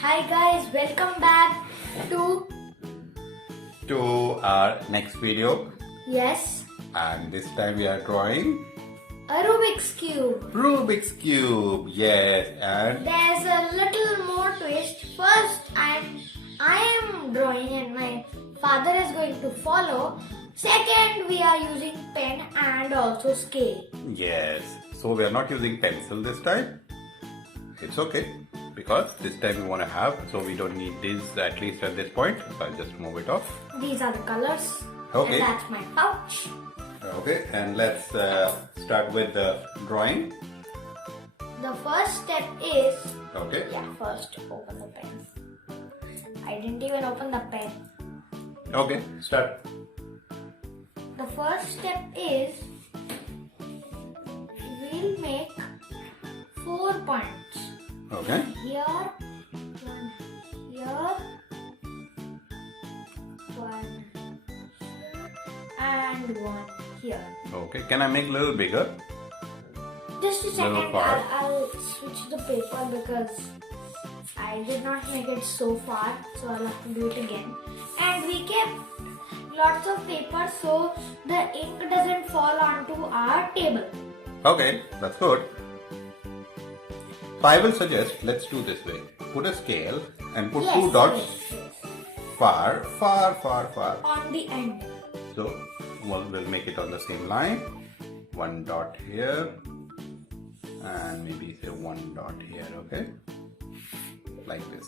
Hi guys, welcome back to our next video, yes, and this time we are drawing a Rubik's Cube. Rubik's Cube. Yes, and There's a little more twist. First, I am drawing and my father is going to follow. Second, we are using pen and also scale. yes, so we are not using pencil this time. It's okay because this time we want to have, so we don't need this at least at this point. So I'll just move it off. These are the colors. Okay. And that's my pouch. Okay, and let's start with the drawing. The first step is, Okay. first open the pen. I didn't even open the pen. Okay, start. The first step is we'll make 4 points. Okay. Here, one here, one here, and one here. Okay, can I make a little bigger? Just a Little second, far. I'll switch the paper because I did not make it so far, so I'll have to do it again. And we kept lots of paper so the ink doesn't fall onto our table. Okay, that's good. So I will suggest, let's do this way. Put a scale and put two dots far. On the end. So we'll make it on the same line. One dot here and maybe say one dot here, okay? Like this.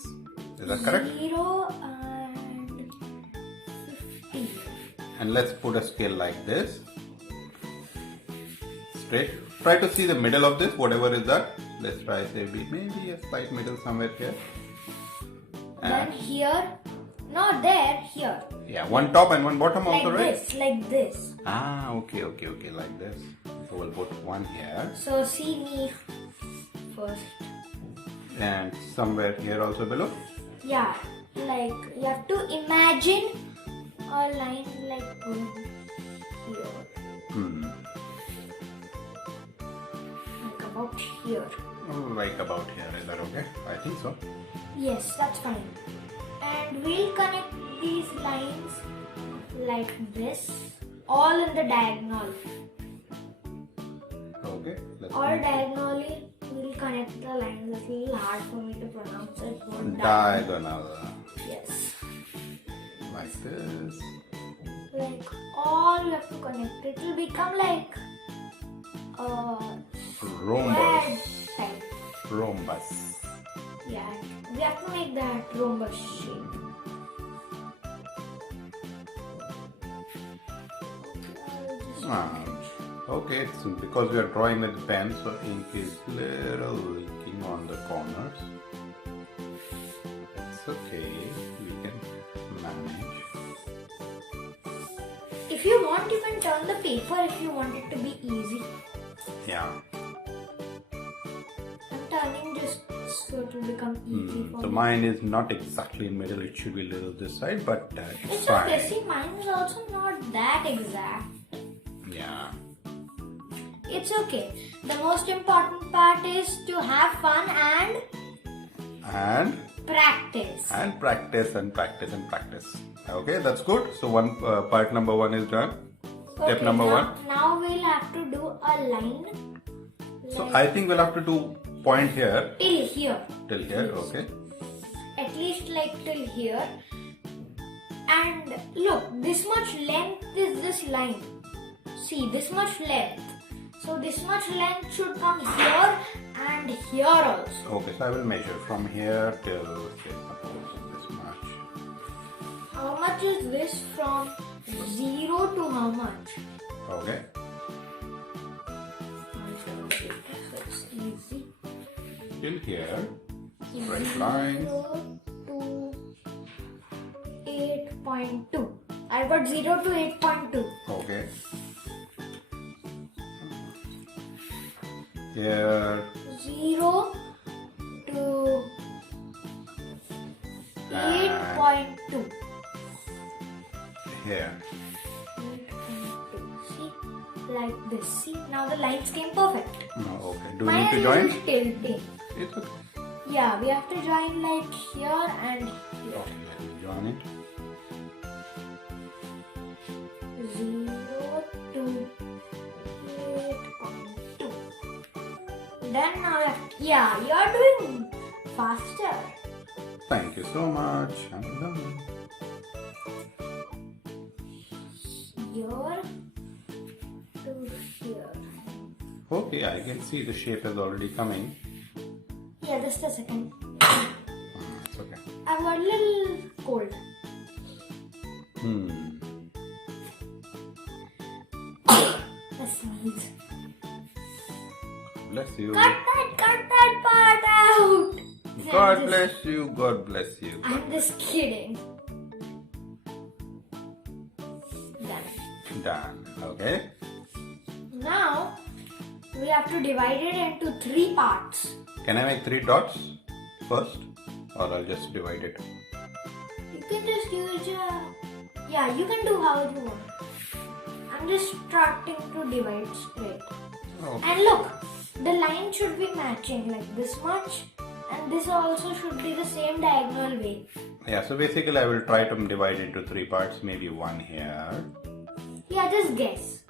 Is that correct? 0 and 50. And let's put a scale like this. Straight. Try to see the middle of this, whatever is that. Let's try say maybe a slight middle somewhere here. Then here, not there, here. Yeah, one top and one bottom Like also, right? this, like this. Ah, okay, like this. So we'll put one here So see me first. and somewhere here also below. Yeah, like you have to imagine a line like going here. Like about here. Like about here, is that okay? I think so. Yes, that's fine. And we'll connect these lines like this, all in the diagonal. Okay. Let's All diagonally, we'll connect the lines. It's a little hard for me to pronounce it. But diagonal. yes. Like this. Like all you have to connect. It will become like a Rhombus. side. Rhombus. Yeah, we have to make that rhombus shape. Okay, it's because we are drawing with pen, so ink is little leaking on the corners. It's okay, we can manage. If you want, you can turn the paper if you want it to be easy. Yeah. I'm turning just so it will become easy for So me. mine is not exactly in middle, it should be a little this side, but it's It's fine. okay. See, mine is also not that exact. Yeah. It's okay. The most important part is to have fun and practice. And practice and practice and practice. Okay, that's good. So one part number one is done. Step Okay, number one. Now we'll have to do a line. So I think we'll have to do point here Till here. till here. Okay. At least like till here. And look, this much length is this line. See, this much length. So this much length should come here and here also. Okay, so I will measure from here till say, suppose this much. How much is this from 0 to how much? Okay. It's easy. Till here. Straight line. 0 to 8.2. I got 0 to 8.2. Okay. Here. 0 to 8.2. Here. 8.2. See, like this. See, now the lines came perfect. No, okay. Do we Mine need to is join? tilting. It's okay. Yeah, we have to join like here and here. Okay, let me join it. 0 to 8.2. Then now, yeah, you're doing faster. Thank you so much. I'm done. Here to here. Okay, I can see the shape is already coming. Yeah, just a second. It's okay. I'm a little cold. Let's sneeze. Bless you. Cut that part out. God bless you. God bless you. I'm just kidding. Done. Done. Okay. Now we have to divide it into 3 parts. Can I make 3 dots first? Or I'll just divide it? You can just use yeah, you can do how you want. I'm just starting to divide straight. Okay. And look, the line should be matching like this much, and this also should be the same diagonal way. Yeah, so basically I will try to divide into 3 parts. Maybe 1 here, Yeah, just guess.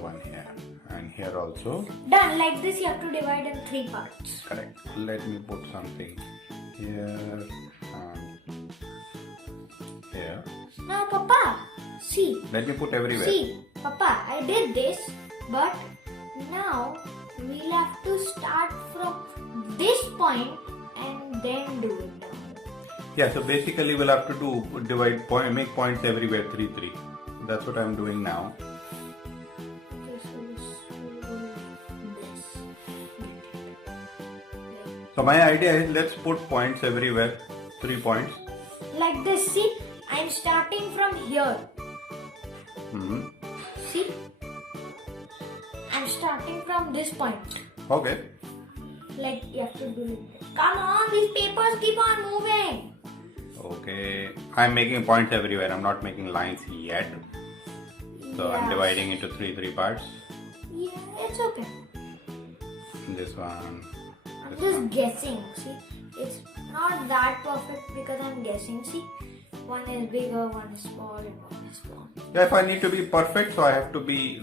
1 here, and here also. Done. Like this, you have to divide in 3 parts. Correct. Let me put something here and here. Now, Papa, see. Let me put everywhere. See, Papa, I did this, but now we'll have to start from this point and then do it down. Yeah, so basically we'll have to make points everywhere 3, 3. That's what I'm doing now. Okay, so this will go this. So my idea is let's put points everywhere, 3 points. Like this, see, I'm starting from here. See, I'm starting from this point. Okay. Like you have to do it. Come on, these papers keep on moving. Okay. I'm making points everywhere. I'm not making lines yet. So I'm dividing into 3 parts. Yeah, it's okay. This one. I'm just guessing. See, it's not that perfect because I'm guessing. See, one is bigger, one is small, and one is small. Yeah, if I need to be perfect, so I have to be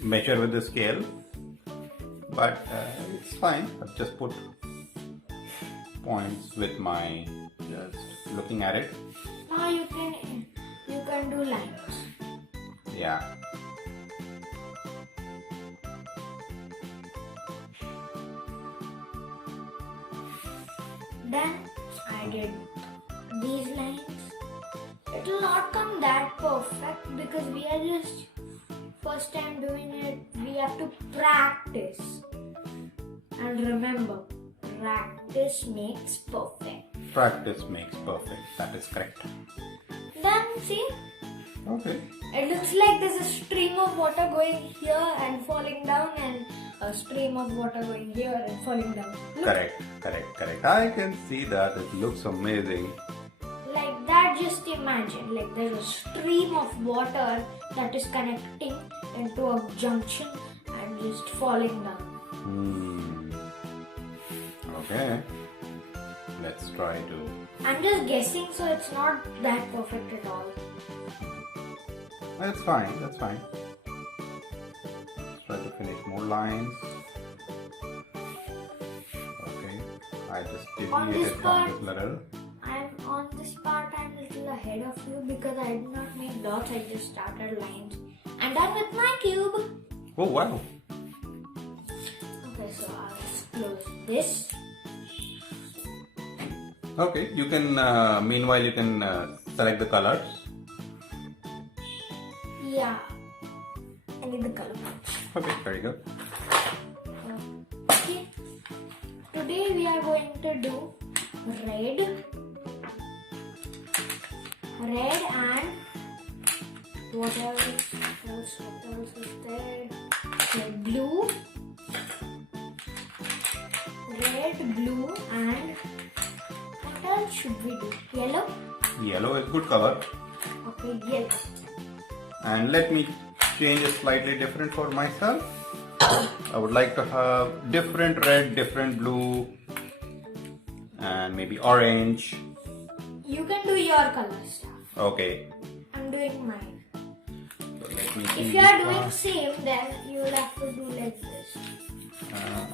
measure with the scale. But it's fine. I've just put points with my just looking at it. Now you can do lines. Yeah. Then I did these lines. It will not come that perfect because we are just first time doing it. We have to practice. And remember, practice makes perfect. Practice makes perfect. That is correct. Then see, Okay. it looks like there's a stream of water going here and falling down, and a stream of water going here and falling down. Look, Correct. I can see that. It looks amazing. like that, just imagine like there's a stream of water that is connecting into a junction and just falling down. Okay. Let's try to. I'm just guessing, so it's not that perfect at all. That's fine. Let's try to finish more lines. Okay. I just deviated from this letter. On this part, I'm a little ahead of you because I did not make dots, I just started lines. I'm done with my cube. Oh wow. Okay, so I'll just close this. Okay. You can. Meanwhile, you can select the colors. Yeah, I need the color. Okay. Very good. Okay. Today we are going to do red and what else is there? Okay, blue, red, blue, and what else should we do? Yellow? Yellow is good color. Okay, yellow. And let me change it slightly different for myself. I would like to have different red, different blue, and maybe orange. You can do your color stuff. Okay. I'm doing mine. So let me see If you are this doing one. same, then you will have to do like this.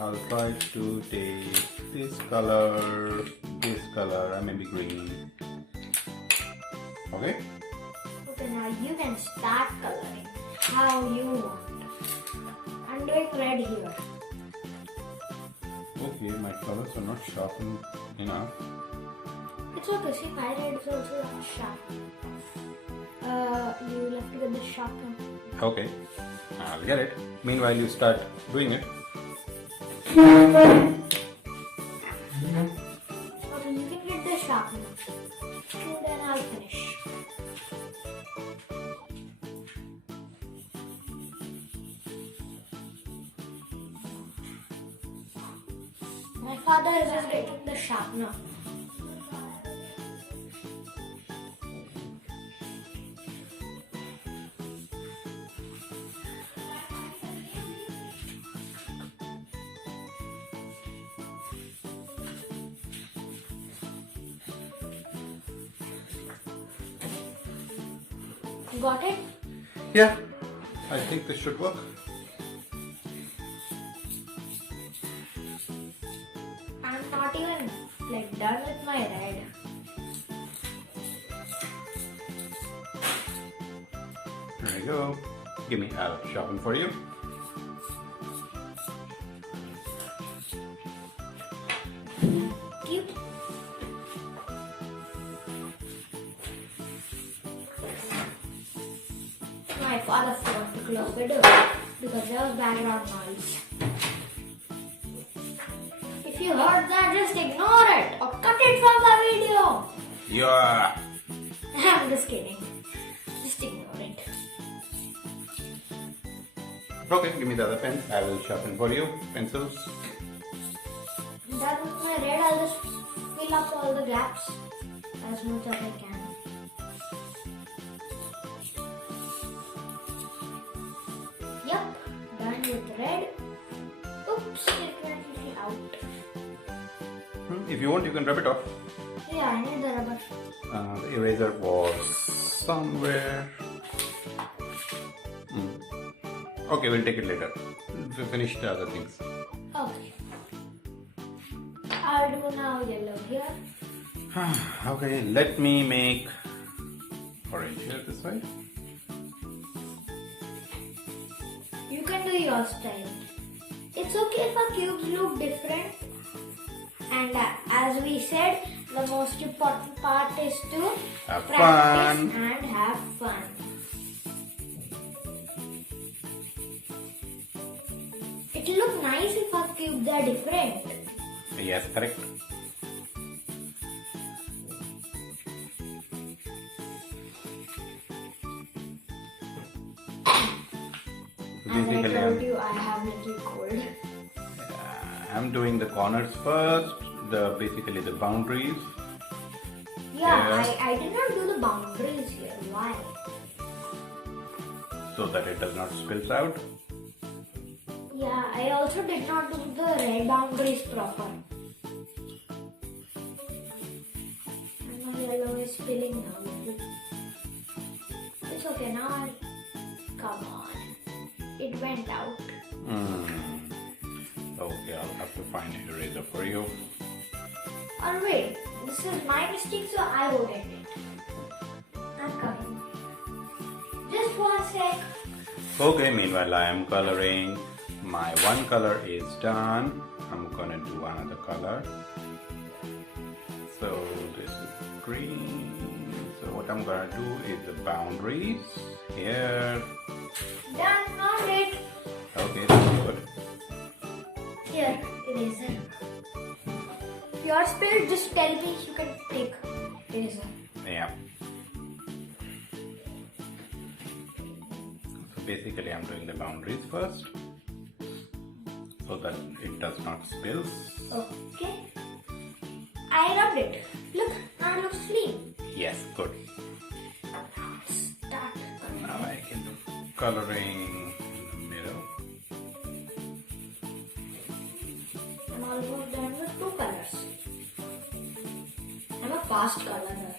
I'll try to take this color, and maybe green. Okay? Okay, now you can start coloring how you want. I'm doing red here. Okay, my colors are not sharpened enough. It's okay, see my red is also sharp. You will have to get the sharpener. Okay, I'll get it. Meanwhile, you start doing it. Okay, you can get the sharpener. And then I'll finish. My father is just getting the sharpener. Got it? Yeah, I think this should work. I'm not even like done with my red. There you go. Give me, I'll sharpen for you. Cute. My father forgot to close the door because there was background noise. If you heard that, just ignore it or cut it from the video. Yeah. I'm just kidding. Just ignore it. Okay, give me the other pen. I will sharpen for you. Pencils. Done with my red, I'll just fill up all the gaps as much as I can. Yep, done with red. Oops, it went little out. If you want, you can rub it off. Yeah, I need the rubber. The eraser was somewhere. Okay, we'll take it later. We'll finish the other things. Okay. I'll do now yellow here. Okay, let me make orange here this side. You can do your style. It's okay if our cubes look different. And as we said, the most important part is to Have practice fun. and have fun. It will look nice if our cubes are different. Yes, correct. As I told you, I have little cold. I'm doing the corners first. Basically the boundaries. Yeah, I did not do the boundaries here. Why? So that it does not spill out. Yeah, I also did not do the red boundaries proper. And the yellow is spilling now. It's okay now. Come on. It went out. Okay, I'll have to find an eraser for you. Or wait, this is my mistake, so I will get it. I'm coming. Just one sec. Okay, meanwhile I am coloring. My one color is done. I'm gonna do another color. So this is green. So what I'm gonna do is the boundaries here. Done, found it. Okay, that's good. Here, eraser. If you're spilled, just tell me, you can take eraser. Yeah. So basically I'm doing the boundaries first so that it does not spill. Okay. I rubbed it. Look, now it looks clean. Yes, good. Start. Now I can do coloring in the middle. I'm almost done with two colors. fast colorer.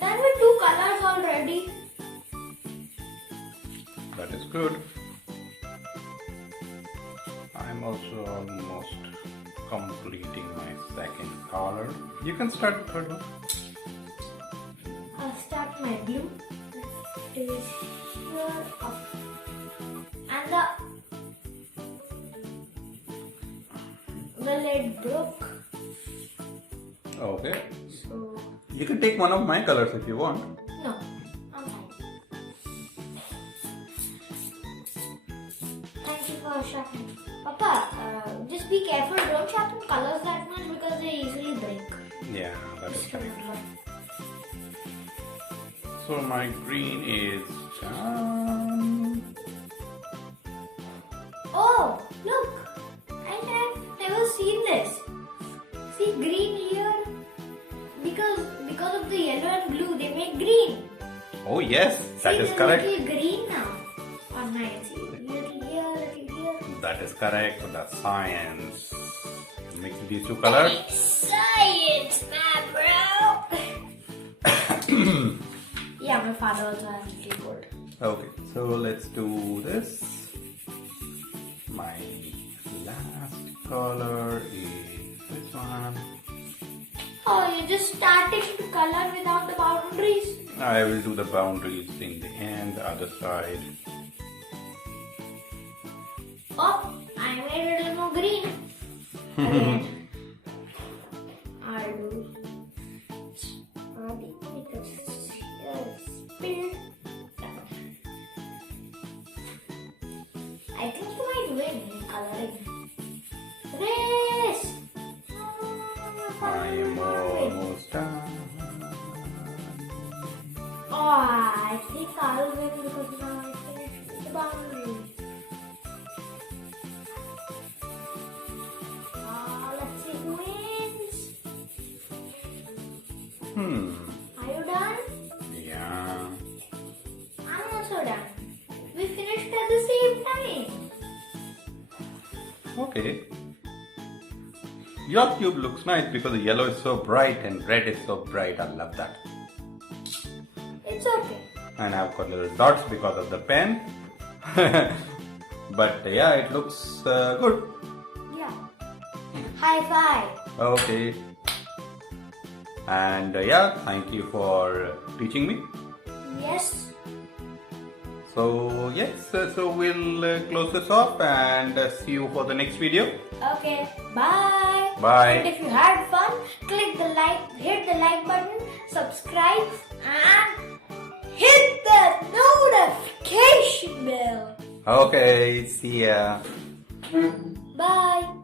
Done with 2 colors already. That is good. I'm also almost completing my second color. You can start the third one. I'll start my blue. It is here up. And the lid broke. Okay. So You can take one of my colors if you want. no, I'm fine. Thank you for sharpening. Papa, just be careful. Don't sharpen colors that much because they easily break. Yeah, that is Just correct. remember. So my green is done. Oh, look! I've never seen this. See green here? Because of the yellow and blue, they make green. Oh yes, that See, is there's correct. little green now on mine. See, little here, little here. That is correct. That's science. Mix these two colors. Science, my bro. Yeah, my father also has a keyboard. Okay, so let's do this. My last color is this one. Oh, you're just starting to color without the boundaries. I will do the boundaries in the end, the other side. Oh, I made a little more green. Again. I'll do. I think you might win in coloring. Race! I am almost done. Oh, I think I'll win because now I finished the boundary. Let's see who wins. Are you done? Yeah. I'm also done. We finished at the same time. Okay. Your cube looks nice because the yellow is so bright and red is so bright. I love that. It's okay. And I've got little dots because of the pen. But yeah, it looks good. Yeah. High five. Okay. And yeah, thank you for teaching me. Yes. So yes, so we'll close this off and see you for the next video. Okay. Bye. Bye. And if you had fun, hit the like button, subscribe, and hit the notification bell. Okay, see ya. Bye.